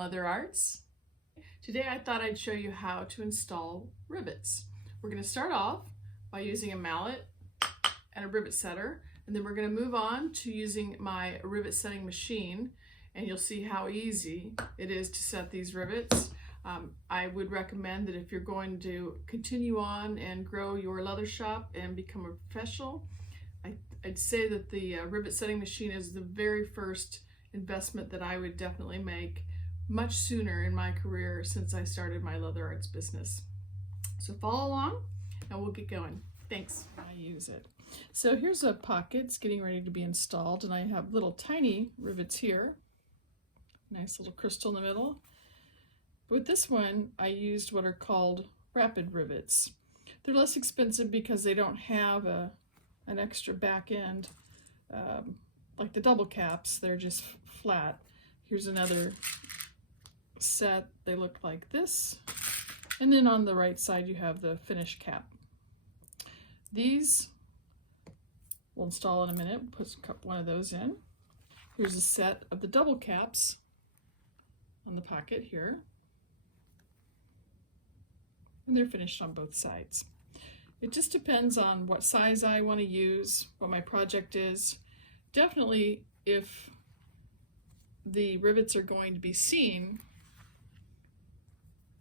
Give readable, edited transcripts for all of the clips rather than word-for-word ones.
Leather Arts. Today I thought I'd show you how to install rivets. We're going to start off by using a mallet and a rivet setter, and then we're going to move on to using my rivet setting machine, and you'll see how easy it is to set these rivets. I would recommend that if you're going to continue on and grow your leather shop and become a professional, I'd say that the rivet setting machine is the very first investment that I would definitely make much sooner in my career since I started my leather arts business. So follow along and we'll get going. Thanks. I use it. So here's a pocket. It's getting ready to be installed, and I have little tiny rivets here. Nice little crystal in the middle. With this one, I used what are called rapid rivets. They're less expensive because they don't have an extra back end like the double caps. They're just flat. Here's another set. They look like this. And then on the right side, you have the finished cap. These we'll install in a minute. Put one of those in. Here's a set of the double caps on the pocket here. And they're finished on both sides. It just depends on what size I want to use, what my project is. Definitely, if the rivets are going to be seen,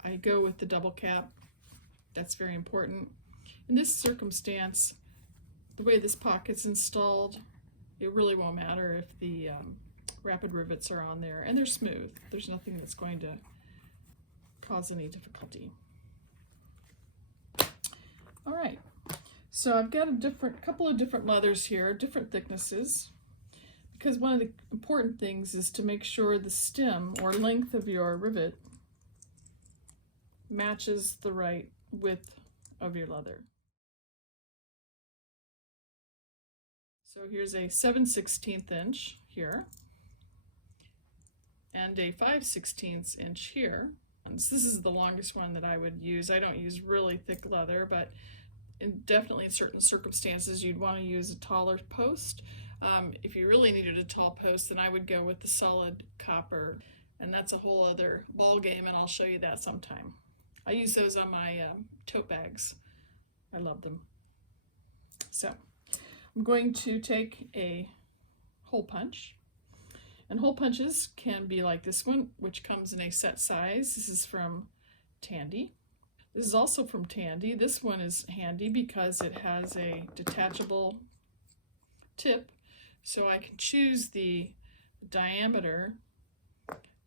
I go with the double cap. That's very important. In this circumstance, the way this pocket's installed, it really won't matter if the rapid rivets are on there, and they're smooth. There's nothing that's going to cause any difficulty. All right, so I've got a couple of different leathers here, different thicknesses, because one of the important things is to make sure the stem or length of your rivet matches the right width of your leather. So here's a 7/16 inch here and a 5/16 inch here. And this is the longest one that I would use. I don't use really thick leather, but definitely in certain circumstances you'd want to use a taller post. If you really needed a tall post, then I would go with the solid copper, and that's a whole other ball game, and I'll show you that sometime. I use those on my tote bags. I love them. So I'm going to take a hole punch, and hole punches can be like this one, which comes in a set size. This is from Tandy. This is also from Tandy. This one is handy because it has a detachable tip, so I can choose the diameter.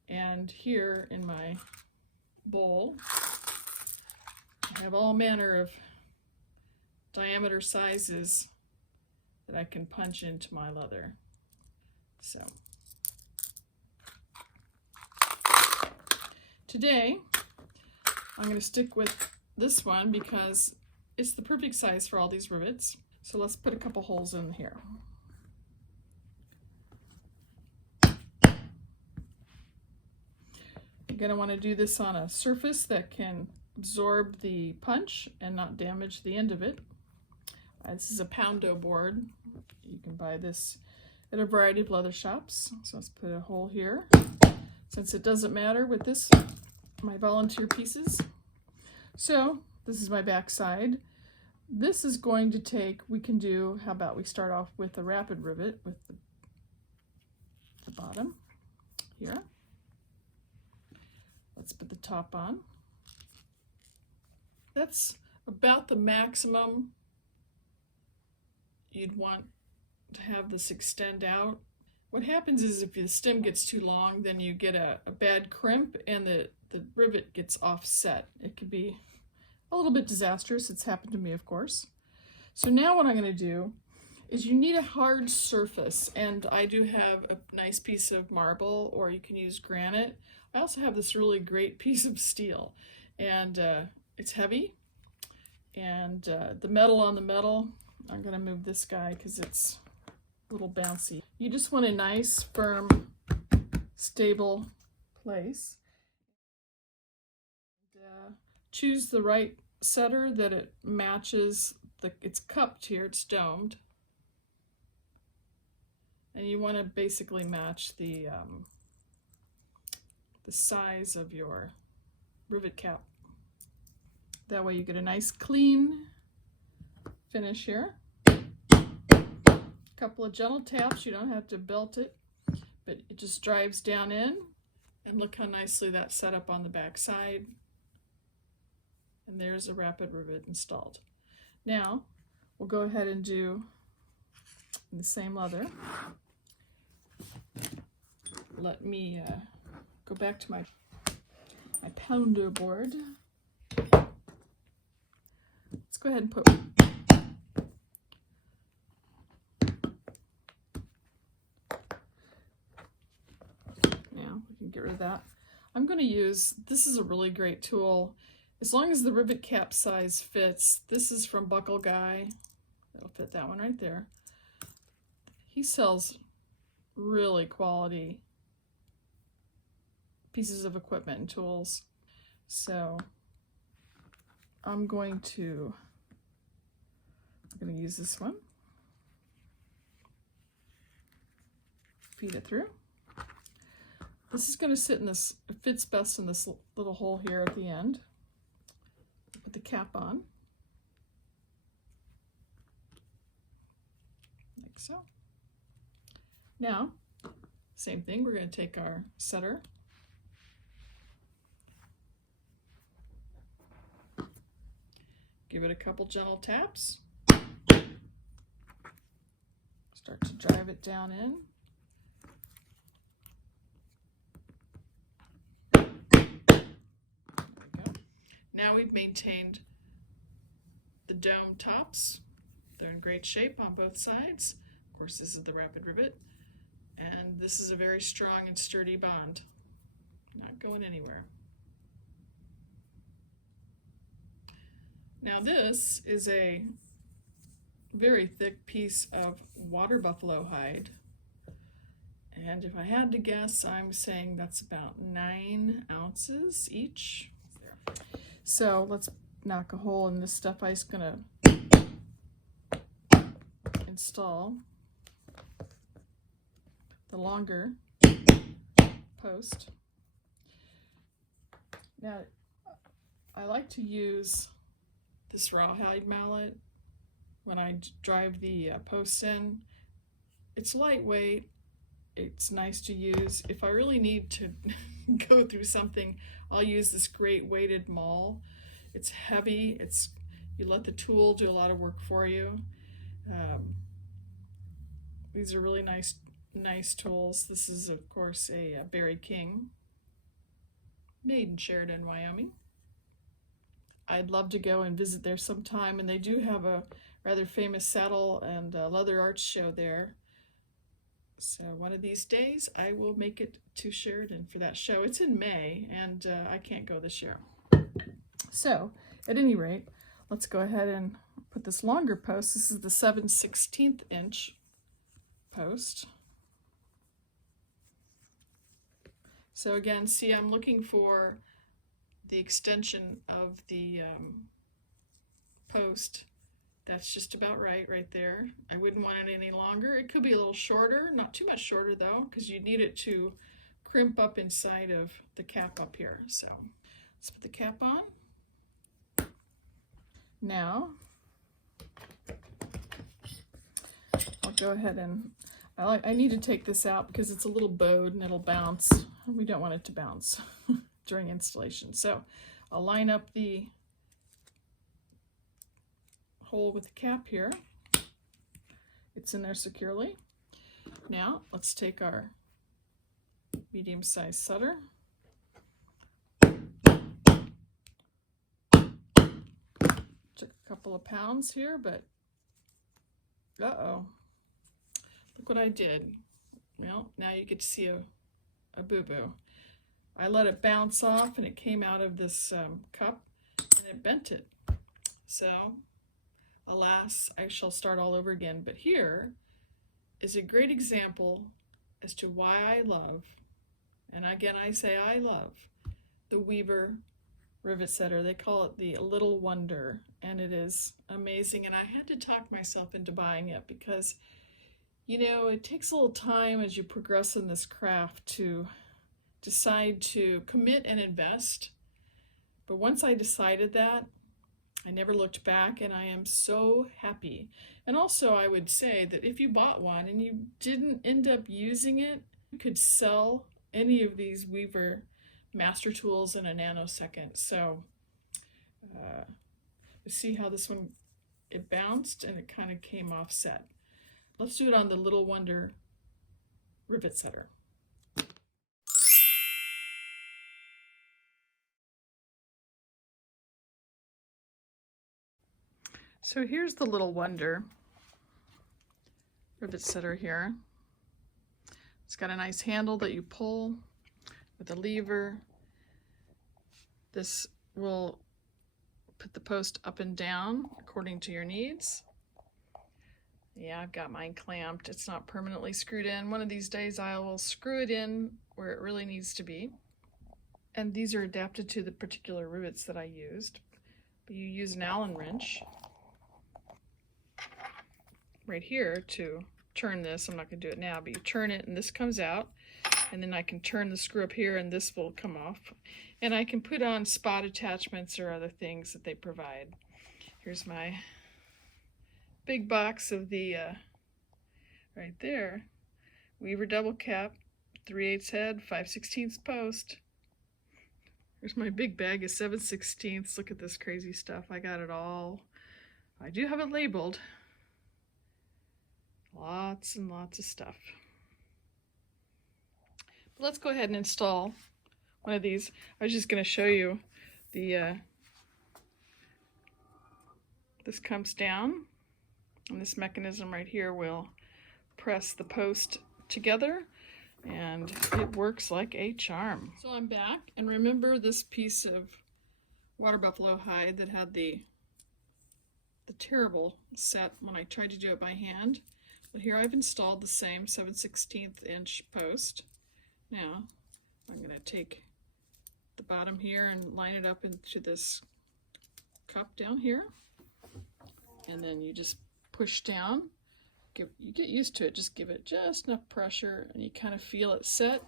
And here in my bowl, I have all manner of diameter sizes that I can punch into my leather. So today I'm going to stick with this one because it's the perfect size for all these rivets. So let's put a couple holes in here. You're going to want to do this on a surface that can absorb the punch and not damage the end of it. This is a poundo board. You can buy this at a variety of leather shops. So let's put a hole here. Since it doesn't matter with this, my volunteer pieces. So this is my back side. This is going to take, how about we start off with a rapid rivet with the bottom here. Let's put the top on. That's about the maximum you'd want to have this extend out. What happens is if the stem gets too long, then you get a bad crimp and the rivet gets offset. It could be a little bit disastrous. It's happened to me, of course. So now what I'm going to do is you need a hard surface, and I do have a nice piece of marble, or you can use granite. I also have this really great piece of steel, and it's heavy, and the metal on the metal, I'm going to move this guy because it's a little bouncy. You just want a nice, firm, stable place. And, choose the right setter that it matches. It's cupped here, it's domed. And you want to basically match the the size of your rivet cap. That way you get a nice clean finish here. A couple of gentle taps, you don't have to belt it, but it just drives down in. And look how nicely that's set up on the back side. And there's a rapid rivet installed. Now we'll go ahead and do the same leather. Let me go back to my pounder board. Let's go ahead and put we can get rid of that. I'm going to use, this is a really great tool. As long as the rivet cap size fits, this is from Buckle Guy. That'll fit that one right there. He sells really quality pieces of equipment and tools. So I'm going to use this one. Feed it through. This is going to sit in this, it fits best in this little hole here at the end. Put the cap on. Like so. Now, same thing, we're going to take our setter. Give it a couple gentle taps. Start to drive it down in. Now we've maintained the dome tops. They're in great shape on both sides. Of course, this is the rapid rivet. And this is a very strong and sturdy bond. Not going anywhere. Now this is a very thick piece of water buffalo hide. And if I had to guess, I'm saying that's about 9 ounces each. So let's knock a hole in this stuff. I'm gonna install the longer post. Now, I like to use this rawhide mallet when I drive the posts in. It's lightweight. It's nice to use. If I really need to go through something, I'll use this great weighted maul. It's heavy. You let the tool do a lot of work for you. These are really nice tools. This is, of course, a Barry King, made in Sheridan, Wyoming. I'd love to go and visit there sometime, and they do have a rather famous saddle and leather arts show there. So one of these days I will make it to Sheridan for that show. It's in May, and I can't go this year. So at any rate, let's go ahead and put this longer post. This is the 7/16 inch post. So again, see, I'm looking for the extension of the post. That's just about right there. I wouldn't want it any longer. It could be a little shorter, not too much shorter though, because you need it to crimp up inside of the cap up here. So let's put the cap on. Now, I'll go ahead and, I need to take this out because it's a little bowed and it'll bounce. We don't want it to bounce during installation. So I'll line up the hole with the cap here. It's in there securely. Now let's take our medium-sized setter. Took a couple of pounds here, but uh-oh. Look what I did. Well, now you get to see a boo-boo. I let it bounce off and it came out of this cup and it bent it. So alas, I shall start all over again. But here is a great example as to why I love, and again I say I love, the Weaver rivet setter. They call it the Little Wonder, and it is amazing. And I had to talk myself into buying it because, you know, it takes a little time as you progress in this craft to decide to commit and invest. But once I decided that, I never looked back, and I am so happy. And also I would say that if you bought one and you didn't end up using it, you could sell any of these Weaver master tools in a nanosecond. So you see how this one, it bounced and it kind of came offset. Let's do it on the Little Wonder rivet setter. So here's the Little Wonder rivet setter here. It's got a nice handle that you pull with a lever. This will put the post up and down according to your needs. Yeah, I've got mine clamped. It's not permanently screwed in. One of these days I will screw it in where it really needs to be. And these are adapted to the particular rivets that I used. But you use an Allen wrench right here to turn this. I'm not going to do it now, but you turn it and this comes out, and then I can turn the screw up here and this will come off, and I can put on spot attachments or other things that they provide. Here's my big box of the right there, Weaver double cap, 3/8 head, 5/16 post. Here's my big bag of 7/16. Look at this crazy stuff. I got it all. I do have it labeled. Lots and lots of stuff. But let's go ahead and install one of these. I was just going to show you the this comes down, and this mechanism right here will press the post together, and it works like a charm. So I'm back, and remember this piece of water buffalo hide that had the terrible set when I tried to do it by hand? Well, here I've installed the same 7/16 inch post. Now I'm going to take the bottom here and line it up into this cup down here, and then you just push down. You get used to it, just give it just enough pressure and you kind of feel it set.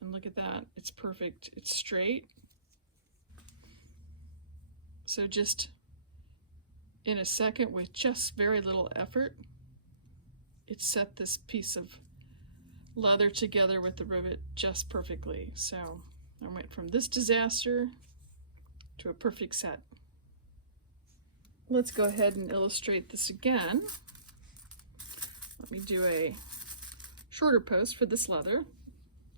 And look at that, it's perfect, it's straight. So just in a second, with just very little effort, it set this piece of leather together with the rivet just perfectly. So I went from this disaster to a perfect set. Let's go ahead and illustrate this again. Let me do a shorter post for this leather,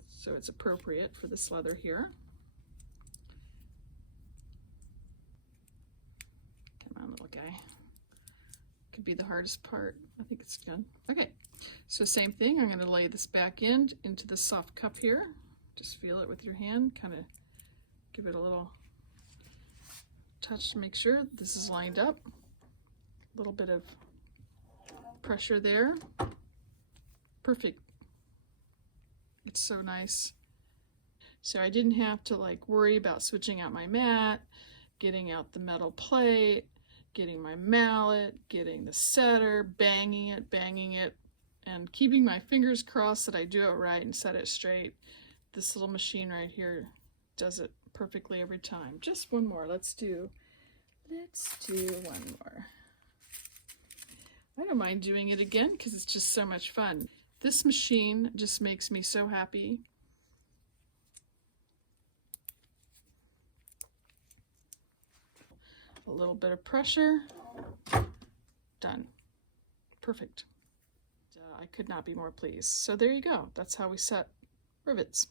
so it's appropriate for this leather here. Come on, little guy. Could be the hardest part. I think it's done. Okay, so same thing. I'm going to lay this back end into the soft cup here. Just feel it with your hand, kind of give it a little touch to make sure this is lined up. A little bit of pressure there. Perfect. It's so nice. So I didn't have to like worry about switching out my mat, getting out the metal plate, getting my mallet, getting the setter, banging it, and keeping my fingers crossed that I do it right and set it straight. This little machine right here does it perfectly every time. Just one more. Let's do one more. I don't mind doing it again because it's just so much fun. This machine just makes me so happy. A little bit of pressure. Done. Perfect. I could not be more pleased. So there you go. That's how we set rivets.